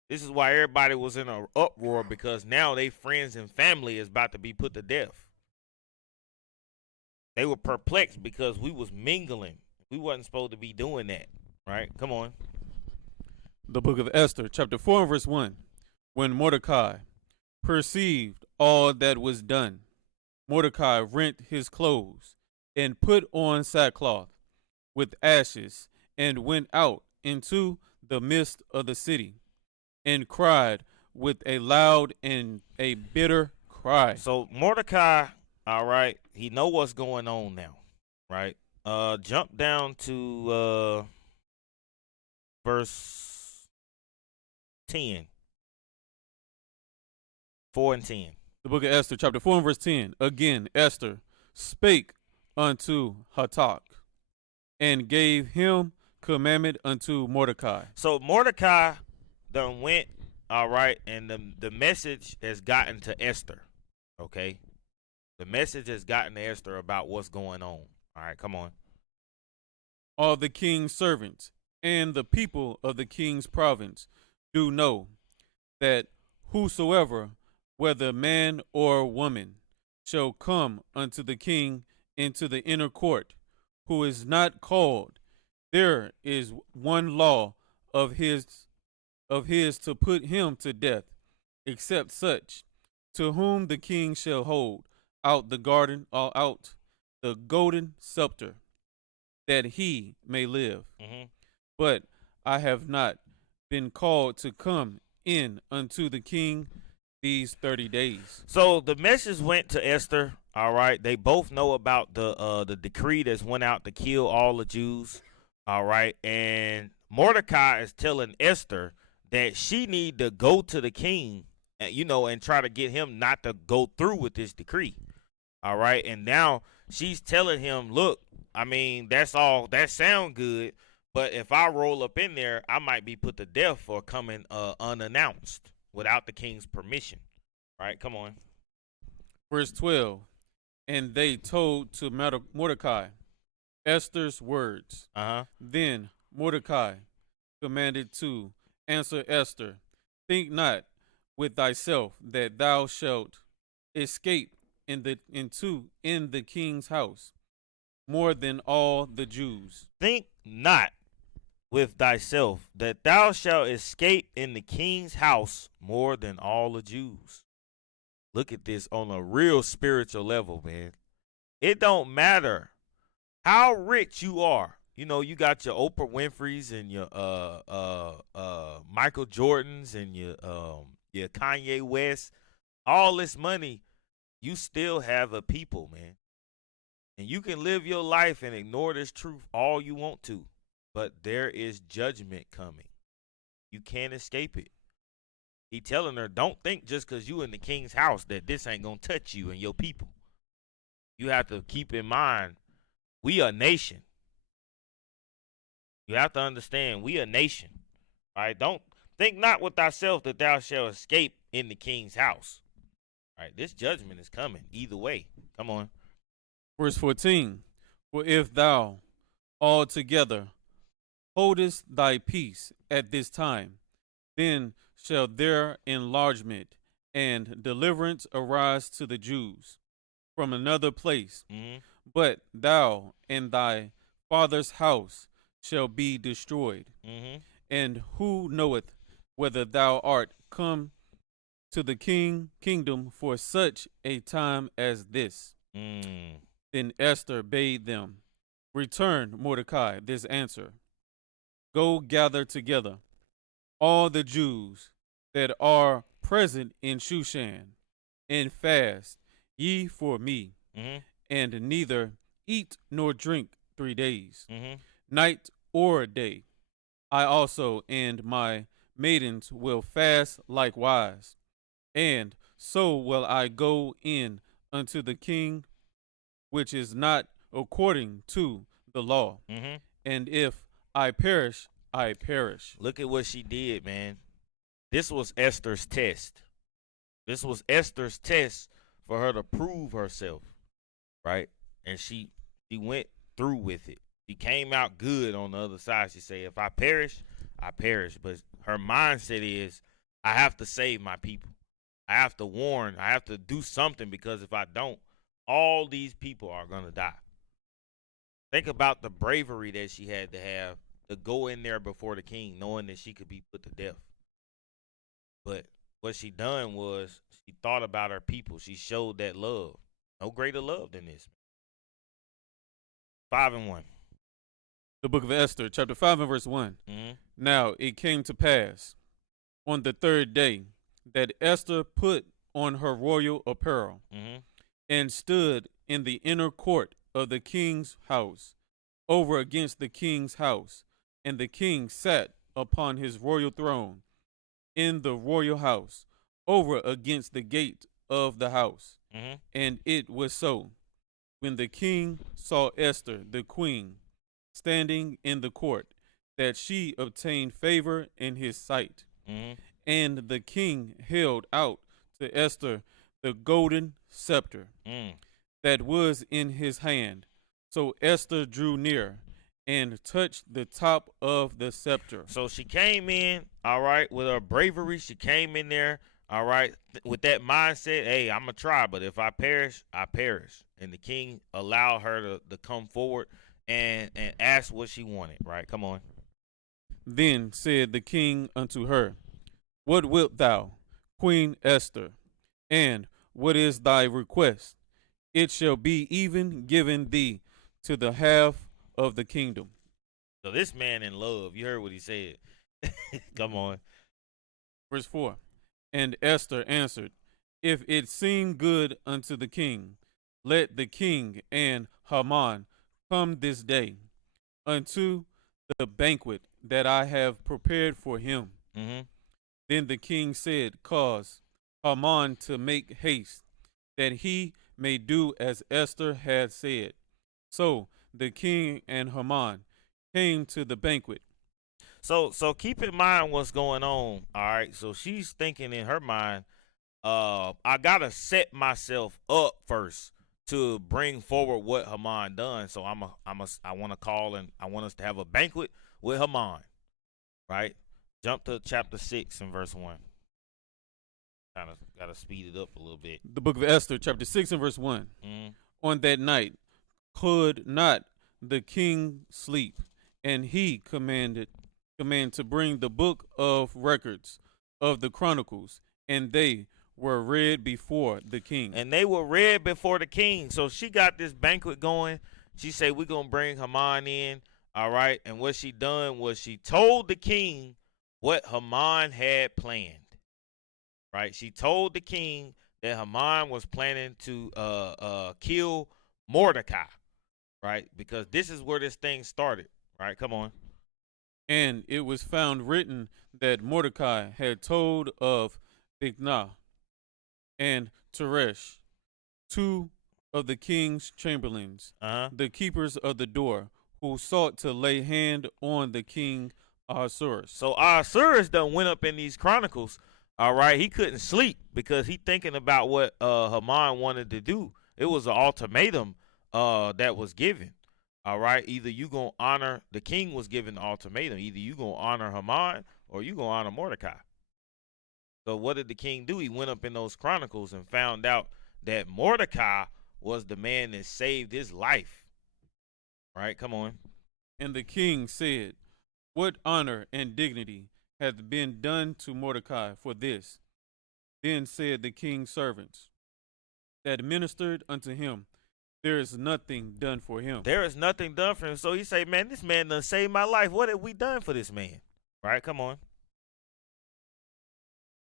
This is why everybody was in an uproar, because now they friends and family is about to be put to death. They were perplexed because we was mingling. We wasn't supposed to be doing that, right? Come on. The book of Esther, chapter 4 and verse 1. When Mordecai perceived all that was done, Mordecai rent his clothes and put on sackcloth with ashes, and went out into the midst of the city, and cried with a loud and a bitter cry. So Mordecai, all right, he know what's going on now, right? Jump down to verse 10. 4 and 10. The book of Esther, chapter 4 and verse 10. Again, Esther spake unto Hatak, and gave him commandment unto Mordecai. So Mordecai done went, all right, and the message has gotten to Esther, okay? The message has gotten to Esther about what's going on. All right, come on. All the king's servants and the people of the king's province do know that whosoever, whether man or woman, shall come unto the king into the inner court, who is not called, there is one law of his to put him to death, except such to whom the king shall hold out the garden or out the golden scepter, that he may live. Mm-hmm. But I have not been called to come in unto the king these 30 days. So the message went to Esther. All right, they both know about the decree that's went out to kill all the Jews. All right, and Mordecai is telling Esther that she need to go to the king, and try to get him not to go through with this decree. All right, and now she's telling him, look, I mean, that's all that sound good, but if I roll up in there, I might be put to death for coming unannounced without the king's permission. Right? Come on. Verse 12. And they told to Mordecai Esther's words. Uh-huh. Then Mordecai commanded to answer Esther, think not with thyself that thou shalt escape in the king's house more than all the Jews. Think not with thyself that thou shalt escape in the king's house more than all the Jews. Look at this on a real spiritual level, man. It don't matter how rich you are. You got your Oprah Winfrey's and your Michael Jordans and your Kanye West. All this money, you still have a people, man. And you can live your life and ignore this truth all you want to, but there is judgment coming. You can't escape it. He telling her, don't think just because you in the king's house that this ain't going to touch you and your people. You have to keep in mind, we a nation. You have to understand, we a nation. All right? Don't think not with thyself that thou shalt escape in the king's house. All right? This judgment is coming either way. Come on. Verse 14. For if thou altogether holdest thy peace at this time, then shall their enlargement and deliverance arise to the Jews from another place. Mm-hmm. But thou and thy father's house shall be destroyed. Mm-hmm. And who knoweth whether thou art come to the kingdom for such a time as this? Mm. Then Esther bade them return Mordecai this answer: Go gather together all the Jews that are present in Shushan, and fast ye for me, Mm-hmm. and neither eat nor drink 3 days, Mm-hmm. night or day. I also and my maidens will fast likewise, and so will I go in unto the king, which is not according to the law. Mm-hmm. And if I perish, I perish. Look at what she did, man. This was Esther's test. This was Esther's test for her to prove herself, right? And she went through with it. She came out good on the other side. She said, if I perish, I perish. But her mindset is, I have to save my people. I have to warn. I have to do something, because if I don't, all these people are going to die. Think about the bravery that she had to have to go in there before the king, knowing that she could be put to death. But what she done was she thought about her people. She showed that love. No greater love than this. 5-1. The book of Esther, chapter 5 and verse 1. Mm-hmm. Now it came to pass on the third day that Esther put on her royal apparel, Mm-hmm. and stood in the inner court of the king's house, over against the king's house. And the king sat upon his royal throne in the royal house, over against the gate of the house. Mm-hmm. And it was so, when the king saw Esther the queen standing in the court, that she obtained favor in his sight. Mm-hmm. And the king held out to Esther the golden scepter that was in his hand. So Esther drew near and touched the top of the scepter. So she came in, all right, with her bravery. She came in there, all right, with that mindset, hey, I'm going to try, but if I perish, I perish. And the king allowed her to come forward and ask what she wanted, right? Come on. Then said the king unto her, What wilt thou, Queen Esther, and what is thy request? It shall be even given thee to the half of the kingdom. So this man in love, you heard what he said. Come on. Verse 4. And Esther answered, If it seem good unto the king, let the king and Haman come this day unto the banquet that I have prepared for him. Mm-hmm. Then the king said, Cause Haman to make haste, that he may do as Esther had said. So the king and Haman came to the banquet. So keep in mind what's going on. All right. So she's thinking in her mind, I gotta set myself up first to bring forward what Haman done. So I want to call and I want us to have a banquet with Haman. Right. Jump to chapter 6 and verse 1. Kind of gotta speed it up a little bit. The book of Esther, chapter 6 and verse 1. Mm-hmm. On that night could not the king sleep, and he command to bring the book of records of the chronicles, and they were read before the king. And they were read before the king. So she got this banquet going. She said, we're going to bring Haman in. All right. And what she done was she told the king what Haman had planned. Right. She told the king that Haman was planning to kill Mordecai. Right. Because this is where this thing started. Right. Come on. And it was found written that Mordecai had told of Bigtha and Teresh, two of the king's chamberlains, the keepers of the door, who sought to lay hand on the king Ahasuerus. So Ahasuerus done went up in these chronicles. All right, he couldn't sleep because he thinking about what Haman wanted to do. It was an ultimatum that was given. All right, either you gonna honor, the king was given the ultimatum. Either you gonna honor Haman or you gonna honor Mordecai. So what did the king do? He went up in those chronicles and found out that Mordecai was the man that saved his life. Right, come on. And the king said, What honor and dignity hath been done to Mordecai for this? Then said the king's servants that ministered unto him, There is nothing done for him. There is nothing done for him. So he say, man, this man done saved my life. What have we done for this man? Right, come on.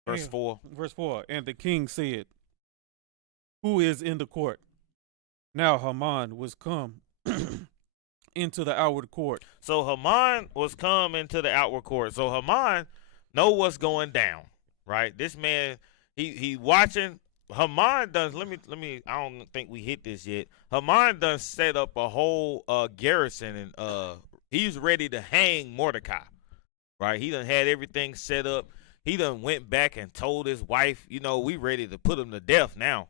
Verse 4. Verse 4. And the king said, Who is in the court? Now Haman was come into the outward court. So Haman was come into the outward court. So Haman know what's going down, right? This man, he watching. Haman done. Let me. I don't think we hit this yet. Haman done set up a whole garrison, and he's ready to hang Mordecai, right? He done had everything set up. He done went back and told his wife, we ready to put him to death now.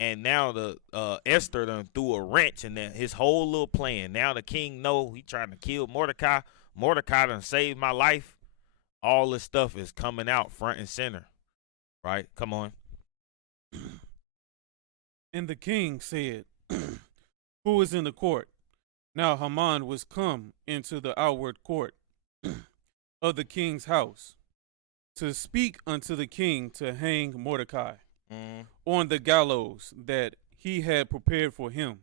And now the Esther done threw a wrench in his whole little plan. Now the king know he trying to kill Mordecai. Mordecai done saved my life. All this stuff is coming out front and center. Right? Come on. And the king said, Who is in the court? Now Haman was come into the outward court of the king's house to speak unto the king to hang Mordecai on the gallows that he had prepared for him.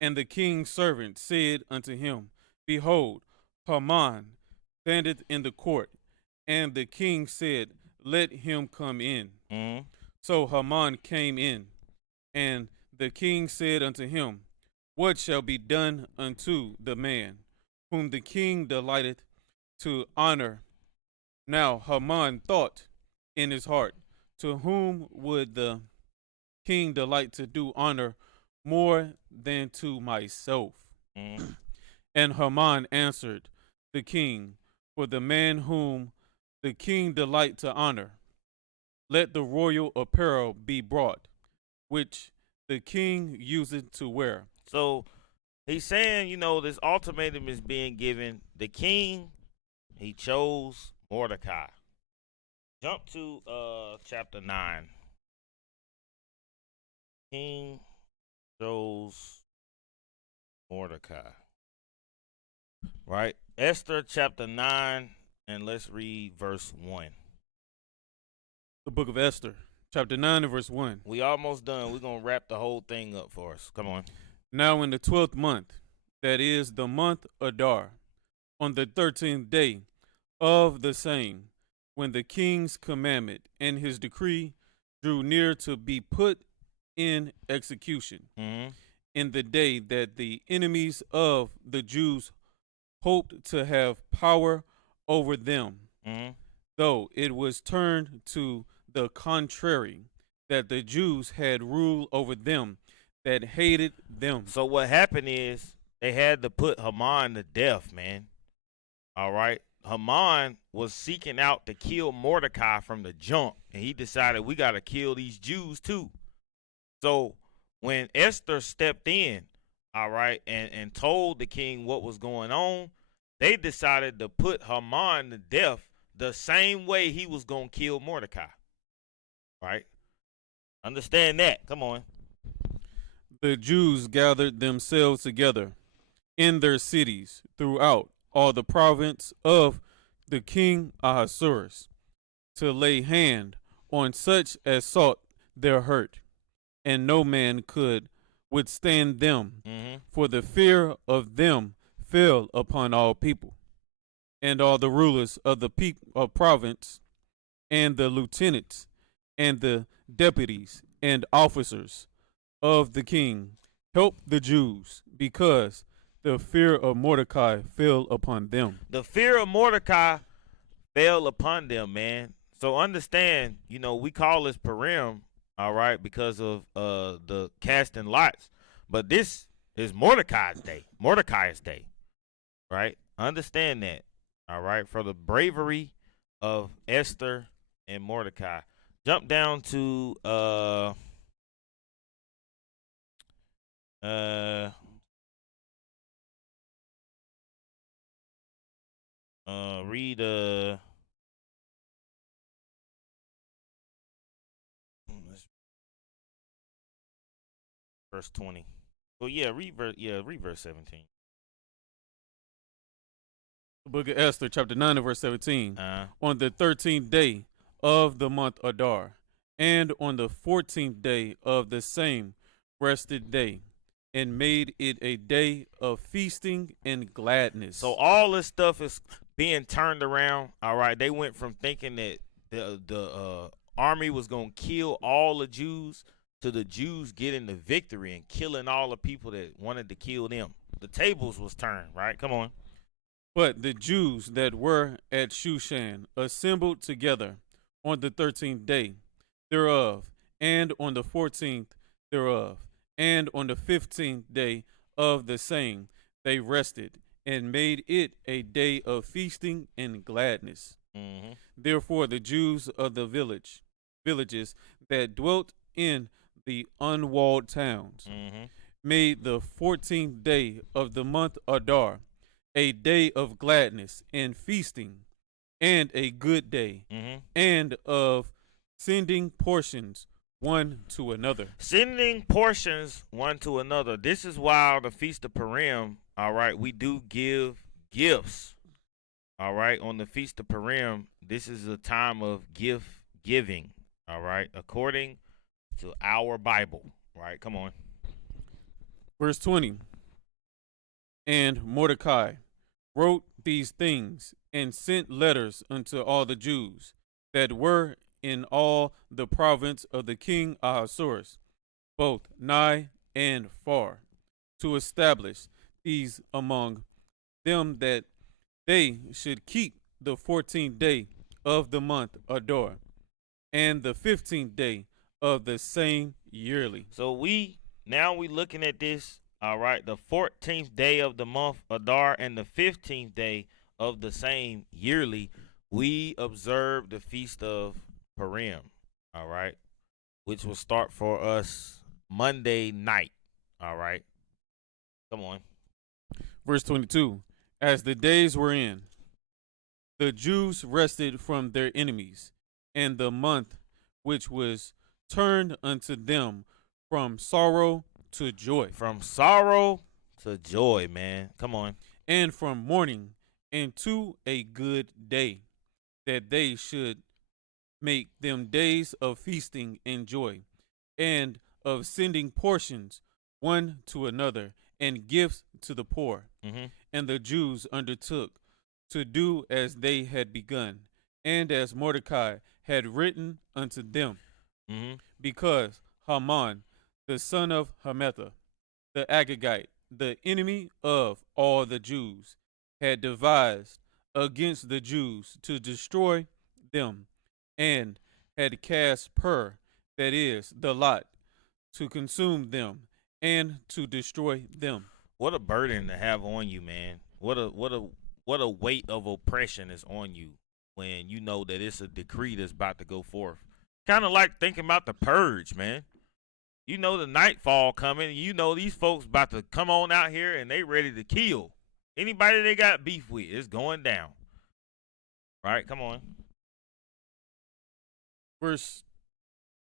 And the king's servant said unto him, Behold, Haman standeth in the court. And the king said, Let him come in. So Haman came in, and the king said unto him, What shall be done unto the man whom the king delighteth to honor? Now Haman thought in his heart, To whom would the king delight to do honor more than to myself? And Haman answered the king, For the man whom the king delight to honor, let the royal apparel be brought, which the king useth to wear. So he's saying, this ultimatum is being given. The king, he chose Mordecai. Jump to chapter 9. King chose Mordecai. Right? Esther chapter 9, and let's read verse 1. The book of Esther, chapter 9 and verse 1. We almost done. We're gonna wrap the whole thing up for us. Come on. Now in the 12th month, that is the month Adar, on the 13th day of the same, when the king's commandment and his decree drew near to be put in execution, Mm-hmm. in the day that the enemies of the Jews hoped to have power over them, Mm-hmm. though it was turned to the contrary, that the Jews had rule over them that hated them. So what happened is they had to put Haman to death, man. All right. Haman was seeking out to kill Mordecai from the jump, and he decided we got to kill these Jews too. So when Esther stepped in, all right, and told the king what was going on, they decided to put Haman to death the same way he was going to kill Mordecai. Right? Understand that. Come on. The Jews gathered themselves together in their cities throughout all the province of the king Ahasuerus to lay hand on such as sought their hurt, and no man could withstand them, Mm-hmm. for the fear of them fell upon all people. And all the rulers of the province, and the lieutenants, and the deputies, and officers of the king helped the Jews, because the fear of Mordecai fell upon them. The fear of Mordecai fell upon them, man. So understand, we call this Purim, all right, because of the casting lots. But this is Mordecai's day, right? Understand that, all right, for the bravery of Esther and Mordecai. Jump down to read verse 20. Well, read verse 17. The book of Esther, chapter 9 and verse 17. Uh, On the 13th day of the month Adar, and on the 14th day of the same rested day, and made it a day of feasting and gladness. So all this stuff is being turned around. All right, they went from thinking that the army was gonna kill all the Jews to the Jews getting the victory and killing all the people that wanted to kill them. The tables was turned. Right? Come on. But the Jews that were at Shushan assembled together on the 13th day thereof, and on the 14th thereof, and on the 15th day of the same, they rested, and made it a day of feasting and gladness. Mm-hmm. Therefore the Jews of the villages that dwelt in the unwalled towns, Mm-hmm. made the 14th day of the month Adar a day of gladness and feasting, and a good day, Mm-hmm. and of sending portions one to another. Sending portions one to another. This is why the Feast of Purim, all right, we do give gifts. All right, on the Feast of Purim, this is a time of gift giving. All right, according to our Bible. Right, come on. Verse 20. And Mordecai wrote these things, and sent letters unto all the Jews that were in all the province of the king Ahasuerus, both nigh and far, to establish these among them, that they should keep the 14th day of the month Adar, and the 15th day of the same yearly. So we looking at this. All right, the 14th day of the month Adar and the 15th day of the same yearly, we observe the Feast of Purim. All right, which will start for us Monday night. All right, come on. Verse 22. As the days were in, the Jews rested from their enemies, and the month which was turned unto them from sorrow to joy. From sorrow to joy, man. Come on. And from mourning into a good day, that they should make them days of feasting and joy, and of sending portions one to another, and gifts to the poor. Mm-hmm. And the Jews undertook to do as they had begun, and as Mordecai had written unto them, Mm-hmm. because Haman, the son of Hammetha, the Agagite, the enemy of all the Jews, had devised against the Jews to destroy them, and had cast Pur, that is, the lot, to consume them and to destroy them. What a burden to have on you, man. What a weight of oppression is on you when you know that it's a decree that's about to go forth. Kind of like thinking about the purge, man. You know the nightfall coming. You know these folks about to come on out here and they ready to kill anybody they got beef with. It's going down. Right? Come on. Verse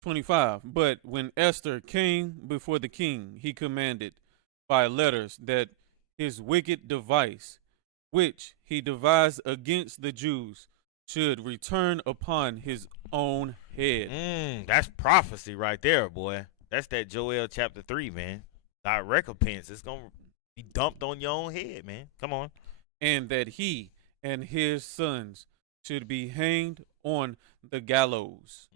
25. But when Esther came before the king, he commanded by letters that his wicked device, which he devised against the Jews, should return upon his own head. That's prophecy right there, boy. That's that Joel chapter 3, man. Thy recompense is going to be dumped on your own head, man. Come on. And that he and his sons should be hanged on the gallows.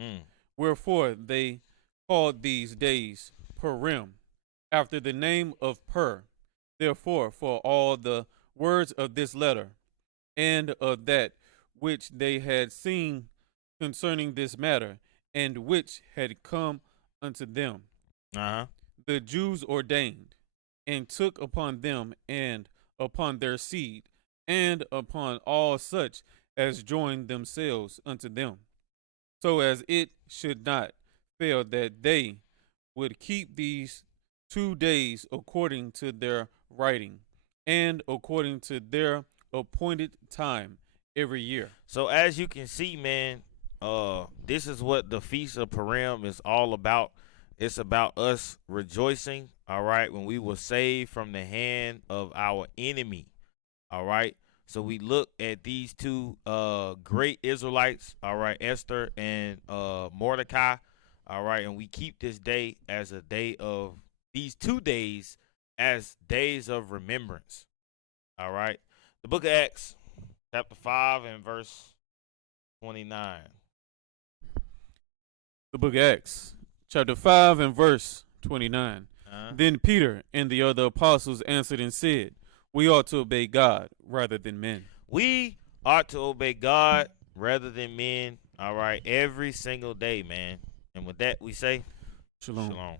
Wherefore they called these days Purim, after the name of Pur. Therefore, for all the words of this letter, and of that which they had seen concerning this matter, and which had come unto them, the Jews ordained, and took upon them, and upon their seed, and upon all such as joined themselves unto them, so as it should not fail that they would keep these 2 days according to their writing, and according to their appointed time every year. So as you can see, man, this is what the Feast of Purim is all about. It's about us rejoicing, all right, when we were saved from the hand of our enemy, all right. So we look at these two great Israelites, all right, Esther and Mordecai, all right, and we keep this day as a day of these 2 days as days of remembrance, all right. The book of Acts, chapter 5 and verse 29. The book of Acts, chapter 5 and verse 29. Then Peter and the other apostles answered and said, we ought to obey God rather than men. We ought to obey God rather than men, all right, every single day, man. And with that, we say, Shalom. Shalom.